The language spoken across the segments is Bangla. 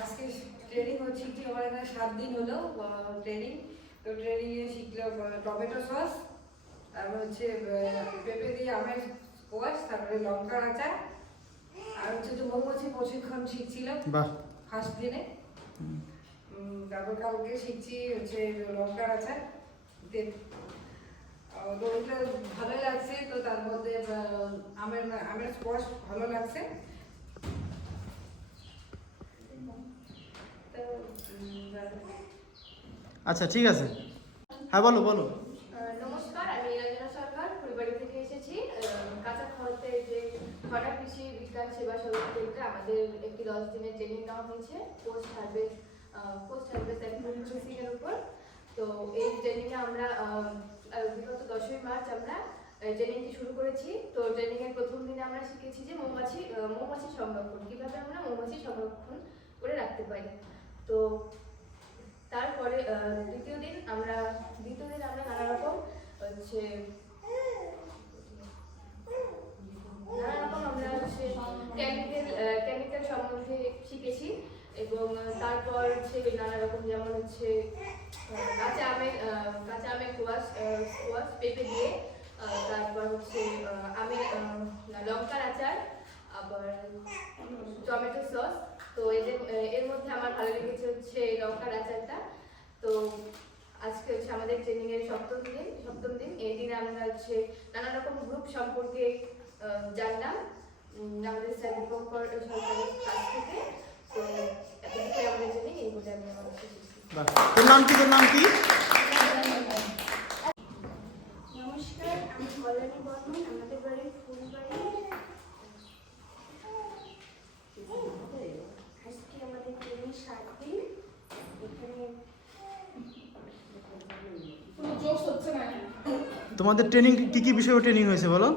আজকে ট্রেনিং হচ্ছে কি আমার এখানে সাত দিন হলো ট্রেনিং তো ট্রেনিংয়ে শিখলো টমেটো সস তারপর হচ্ছে পেঁপে দিয়ে আমের স্কোয়াশ তারপরে লঙ্কার আচার আর হচ্ছে যে মৌমাছি প্রশিক্ষণ শিখছিলাম ফার্স্ট দিনে। তারপর কালকে শিখছি হচ্ছে লঙ্কার আচার তো ওইটা ভালোই লাগছে তো তার মধ্যে আমের আমের স্কোয়াশ ভালো লাগছে। আচ্ছা ঠিক আছে। হ্যাঁ বলো বলো। নমস্কার, আমি রঞ্জনা সরকার ফুলবাড়ি থেকে এসেছি। কাঁচা খরতে যে ঘটা কৃষি বিজ্ঞান সেবা কেন্দ্রে আমাদের একটি দশ দিনের ট্রেনিং নেওয়া হয়েছে পোস্ট হারভেস্ট পোস্ট হারভেস্ট এর উপর। তো এই ট্রেনিংয়ে আমরা বিগত দশই মার্চ আমরা ট্রেনিংটি শুরু করেছি। তো ট্রেনিং এর প্রথম দিনে আমরা শিখেছি যে মৌমাছি মৌমাছি সংরক্ষণ। কীভাবে আমরা মৌমাছি সংরক্ষণ করে রাখতে পারি? তো তারপরে দ্বিতীয় দিন আমরা, দ্বিতীয় দিন আমরা নানা রকম হচ্ছে, নানা রকম আমরা হচ্ছে কেমিক্যাল কেমিক্যাল সম্বন্ধে শিখেছি এবং তারপর হচ্ছে নানা রকম যেমন হচ্ছে কাঁচা আমের কাঁচা আমের কোয়াশ কোয়াশ পেঁপে দিয়ে তারপর হচ্ছে আমের লঙ্কার আচার, আবার টমেটো সস তো এদের এর মধ্যে আমার ভালো লেগেছে হচ্ছে লঙ্কার আচারটা। তো আজকে হচ্ছে আমাদের ট্রেনিং এর সপ্তম দিন সপ্তম দিন। এই দিনে আমরা হচ্ছে নানা রকম গ্রুপ সম্পর্কে জানলাম। আমাদের স্যার দীপঙ্কর সরকারের কাছ থেকে। তো এতটুকুই আমাদের ট্রেনিং এই বলে আমি আমার তোর নাম কি? তোর নাম কি? নমস্কার আমি কল্যাণী বর্মন আমাদের বাড়ি ফুলবাড়ি আজকে আমাদের ট্রেনিং সাত দিন এখানে তোমাদের ট্রেনিং কি কি বিষয়ে ট্রেনিং হয়েছে বলো?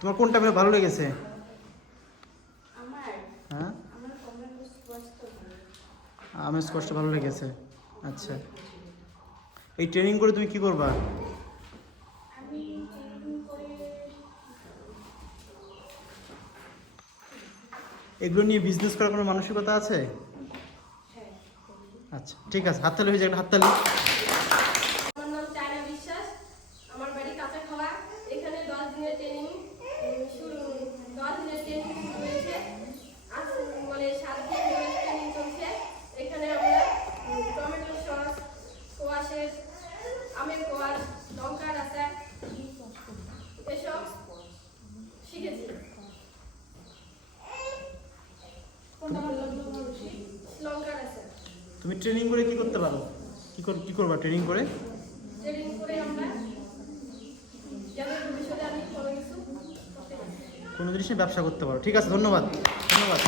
তোমার কোনটা বেশ ভালো লেগেছে? আমার? হ্যাঁ? স্কোয়াশটা ভালো লেগেছে। আচ্ছা। এই ট্রেনিং করে তুমি কি করবা? এগুলো নিয়ে বিজনেস করার কোনো মানসিকতা আছে? হ্যাঁ আচ্ছা ঠিক আছে হাততালি হয়ে যাবে একটা হাততালি আমার নাম চায়না বিশ্বাস আমার বাড়ি কাঁচা খাওয়া এখানে দশ দিনের ট্রেনিং শুরু দশ দিনের ট্রেনিং শুরু হয়েছে আজ মানে সাত দিন ধরে ট্রেনিং চলছে এখানে আমরা উম, টমেটো সস কোয়াশের আমের কোয়াশ লঙ্কার আচার এসব শিখেছি লঙ্কার আচার তুমি ট্রেনিং করে কি করতে পারো? কি কর কি করবা ট্রেনিং করে? ট্রেনিং করে আমরা কোনো জিনিস ব্যবসা করতে পারো। ঠিক আছে ধন্যবাদ। ধন্যবাদ।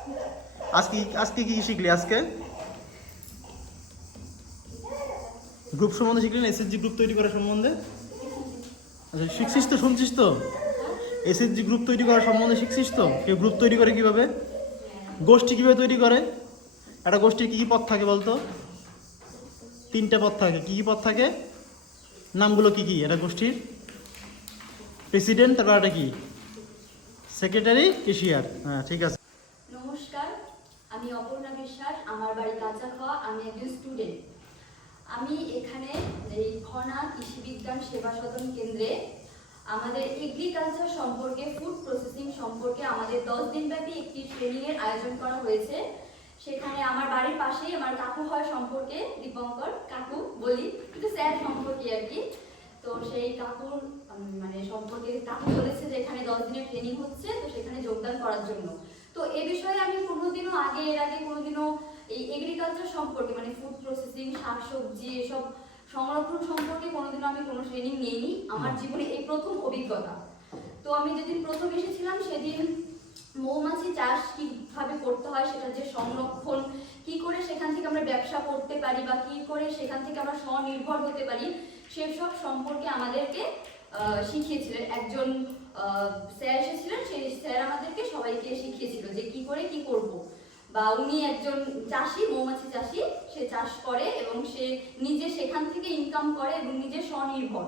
আমার আজকে আজকে কি শিখলি? আজকে? গ্রুপ সম্বন্ধে শিখলি না? এসএসজি গ্রুপ তৈরি সম্বন্ধে? আচ্ছা শিখছিস তো, শুনছিস তো? এসএসজি গ্রুপ তৈরি সম্বন্ধে শিখছিস তো? কেউ গ্রুপ তৈরি করে কীভাবে? গোষ্ঠী কীভাবে তৈরি করে? একটা গোষ্ঠীর কী কী পদ থাকে বলতো? তিনটা পদ থাকে। কী কী পদ থাকে? নামগুলো কি কি? একটা গোষ্ঠীর। প্রেসিডেন্ট তারপর একটা কি? সেক্রেটারি কেশিয়ার হ্যাঁ ঠিক আছে। আমি অপর্ণা বিশ্বাস, আমার বাড়ি কাঁচা খাওয়া আমি একজন স্টুডেন্ট আমি এখানে এই ঘনা কৃষি বিজ্ঞান সেবা সদন কেন্দ্রে আমাদের এগ্রিকালচার সম্পর্কে ফুড প্রসেসিং সম্পর্কে আমাদের দশ দিনব্যাপী একটি ট্রেনিংয়ের আয়োজন করা হয়েছে। সেখানে আমার বাড়ির পাশেই আমার কাকু হয় সম্পর্কে, দীপঙ্কর কাকু বলি কিন্তু স্যার সম্পর্কে আর কি। তো সেই কাকুর মানে সম্পর্কে কাকু বলেছে যে এখানে দশ দিনের ট্রেনিং হচ্ছে, তো সেখানে যোগদান করার জন্য। তো এ বিষয়ে আমি কোনোদিনও আগে এর আগে কোনোদিনও এই এগ্রিকালচার সম্পর্কে মানে ফুড প্রসেসিং শাকসবজি এসব সংরক্ষণ সম্পর্কে কোনোদিনও আমি কোনো ট্রেনিং নিইনি। আমার জীবনে এই প্রথম অভিজ্ঞতা। তো আমি যেদিন প্রথম এসেছিলাম সেদিন মৌমাছি চাষ কীভাবে করতে হয় সেটা যে সংরক্ষণ কি করে সেখান থেকে আমরা ব্যবসা করতে পারি বা কি করে সেখান থেকে আমরা স্বনির্ভর হতে পারি সেসব সম্পর্কে আমাদেরকে শিখিয়েছিলেন একজন স্যার এসেছিলেন, সেই স্যার আমাদেরকে সবাইকে শিখিয়েছিল যে কি করে কি করব। বা উনি একজন চাষি, মৌমাছি চাষি, সে চাষ করে এবং সে নিজে সেখান থেকে ইনকাম করে এবং নিজে স্বনির্ভর।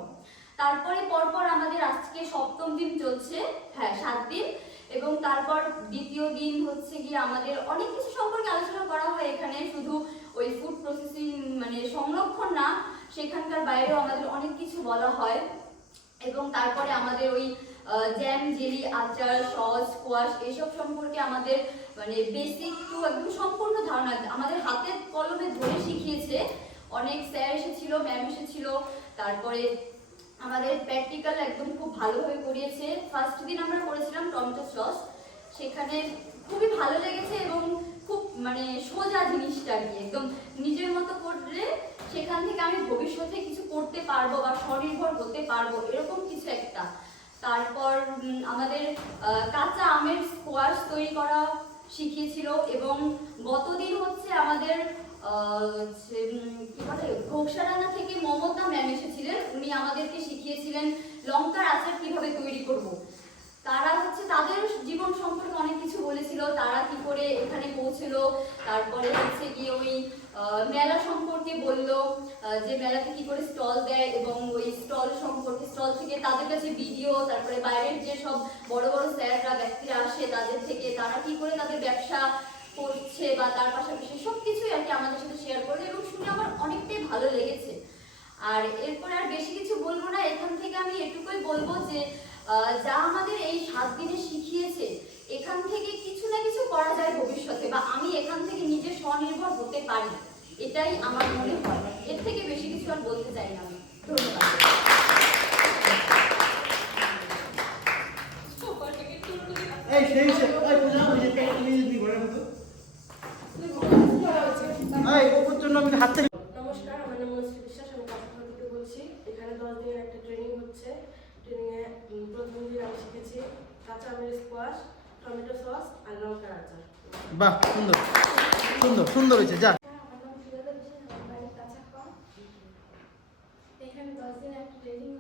তারপরে পরপর আমাদের আজকে সপ্তম দিন চলছে হ্যাঁ সাত দিন, এবং তারপর দ্বিতীয় দিন হচ্ছে গিয়ে আমাদের অনেক কিছু সম্পর্কে আলোচনা করা হয় এখানে, শুধু ওই ফুড প্রসেসিং মানে সংরক্ষণ না, সেখানকার বাইরেও আমাদের অনেক কিছু বলা হয়। এবং তারপরে আমাদের ওই জ্যাম জেলি আচার সস কোয়াশ এসব সম্পর্কে আমাদের মানে বেসিক টু একদম সম্পূর্ণ ধারণা আমাদের হাতের কলমে ধরে শিখিয়েছে। অনেক স্যার এসেছিল ম্যাম এসেছিল, তারপরে আমাদের প্র্যাকটিক্যাল একদম খুব ভালোভাবে করিয়েছে। ফার্স্ট দিন আমরা করেছিলাম টমেটো সস সেখানে খুবই ভালো লেগেছে এবং খুব মানে সোজা জিনিসটা কি একদম নিজের মতো করলে সেখান থেকে আমি ভবিষ্যতে কিছু করতে পারব বা স্বনির্ভর হতে পারব, এরকম কিছু একটা। তারপর আমাদের কাঁচা আমের স্কোয়াশ তৈরি করা শিখিয়েছিল এবং গতদিন হচ্ছে আমাদের ঘোকসাডাঙ্গা থেকে মমতা ম্যাম এসেছিলেন। উনি আমাদেরকে শিখিয়েছিলেন লঙ্কার আচার কীভাবে তৈরি করব। তারা হচ্ছে তাদের জীবন সম্পর্কে অনেক কিছু বলেছিল তারা কি করে এখানে পৌঁছলো তারপরে হচ্ছে গিয়ে ওই আহ, মেলা সম্পর্কে বলল আহ, যে মেলাতে কি করে স্টল দেয় এবং ওই স্টল সম্পর্কে স্টল থেকে তাদের কাছে ভিডিও, তারপরে বাইরের যে সব বড় বড় স্যাররা, ব্যক্তিরা আসে তাদের থেকে, তারা কি করে তাদের ব্যবসা করছে বা তার পাশাপাশি সব কিছুই আর কি আমাদের সাথে শেয়ার করল এবং শুনে আমার অনেকটাই ভালো লেগেছে। আর এরপরে আর বেশি কিছু বলব না, এখান থেকে আমি এটুকুই বলব যে যা আমাদের এই সাত দিনে শিখিয়েছে, এখান থেকে কিছু না কিছু করা যায় ভবিষ্যতে বা আমি এখান থেকে নিজে স্বনির্ভর হতে পারি, এটাই আমার মনে হয়। এর থেকে বেশি কিছু আর বলতে চাই না আমি। ধন্যবাদ এই সেই সে এই পূজা ওই যে কেটে নিয়ে দিবি ঘরে মতো এই ওর জন্য আমি হাত থেকে নমস্কার আমার নাম মনশ্রী বিশ্বাস আমি কাছাকাছি থেকে বলছি এখানে দশ দিনের একটা ট্রেনিং হচ্ছে। ট্রেনিংয়ে প্রথম দিন আমি শিখেছি কাঁচা আমের স্কোয়াশ টমেটো সস আর লঙ্কার আচার। বাহ সুন্দর। সুন্দর সুন্দর হয়েছে যা।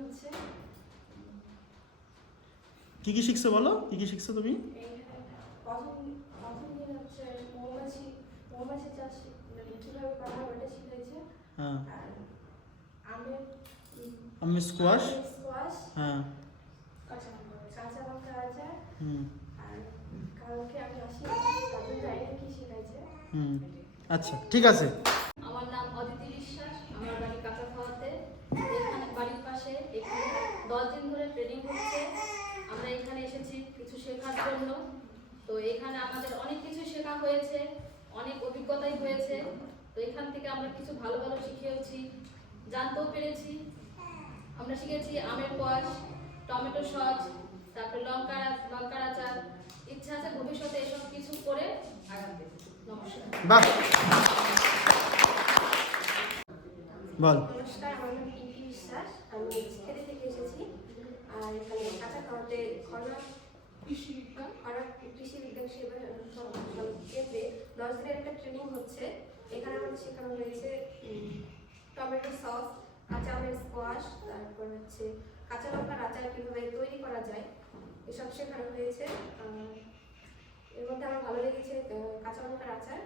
হচ্ছে। কি কি শিখছো বলো? কি কি শিখছো তুমি? প্রথম প্রথম দিন হচ্ছে মৌমাছি মৌমাছি চাষ মানে কীভাবে করা হয় শিখেছে। হ্যাঁ। আর আমের আমি স্কোয়াশ স্কোয়াশ হ্যাঁ। কাঁচা কাঁচা লঙ্কা হুম। হুম। আচ্ছা ঠিক আছে। আমার নাম অদিতি বিশ্বাস আমার বাড়ি কাঁচা খাওয়াতে এখানে বাড়ির পাশে এখানে দশ দিন ধরে ট্রেনিং হচ্ছে। আমরা এখানে এসেছি কিছু শেখার জন্য। তো এখানে আমাদের অনেক কিছু শেখা হয়েছে অনেক অভিজ্ঞতাই হয়েছে। তো এখান থেকে আমরা কিছু ভালো ভালো শিখেওছি জানতেও পেরেছি। আমরা শিখেছি আমের কোয়াশ টমেটো সস তারপরে লঙ্কা লঙ্কার আচার ইচ্ছা আছে ভবিষ্যতে এসব কিছু করে আগাতে নমস্কার। বাহ। বল। নমস্কার আমার নাম পিঙ্কি বিশ্বাস। আমি শিক্ষাদি থেকে এসেছি। আর এখানে কাঁচা খাওয়াতে খরা কৃষি বিজ্ঞান খরা কৃষি বিজ্ঞান সেবা কেন্দ্রে দশ দিনের একটা ট্রেনিং হচ্ছে। এখানে আমাদের শেখানো হয়েছে টমেটো সস কাঁচা আমের স্কোয়াশ তারপর হচ্ছে কাঁচা লঙ্কার আচার কীভাবে তৈরি করা যায় এসব শেখানো হয়েছে। এর মধ্যে আমার ভালো লেগেছে কাঁচা লঙ্কার আচার।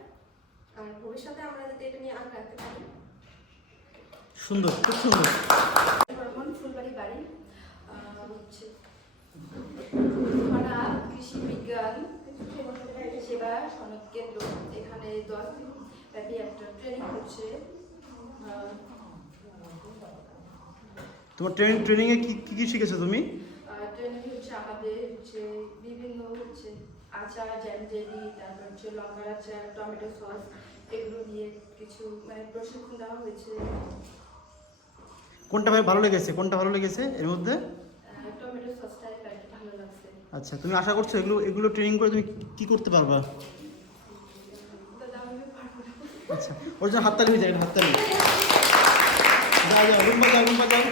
আর ভবিষ্যতে আমরা যাতে এটা নিয়ে আগে রাখতে পারি। সুন্দর খুব সুন্দর। ফুলবাড়ি বাড়ি হচ্ছে কৃষি বিজ্ঞান সেবা সনদ কেন্দ্র এখানে দশ দিন ব্যাপী একটা ট্রেনিং হচ্ছে। তোমার ট্রেনিং ট্রেনিংয়ে কি কি কি শিখেছো তুমি? ট্রেনিং হচ্ছে আমাদের হচ্ছে বিভিন্ন হচ্ছে আচার জ্যাম জেলি তারপর হচ্ছে লঙ্কার আচার টমেটো সস এগুলো নিয়ে কিছু মানে প্রশিক্ষণ দেওয়া হয়েছে। কোনটা ভাই ভালো লেগেছে? কোনটা ভালো লেগেছে এর মধ্যে? টমেটো সসটাই ভালো লাগছে। আচ্ছা তুমি আশা করছ এগুলো এগুলো ট্রেনিং করে তুমি কি করতে পারবা? আচ্ছা ওর জন্য হাততালি হয়ে যায় হাততালি। যাও যাও রুম্বা যাও রুম্বা যাও।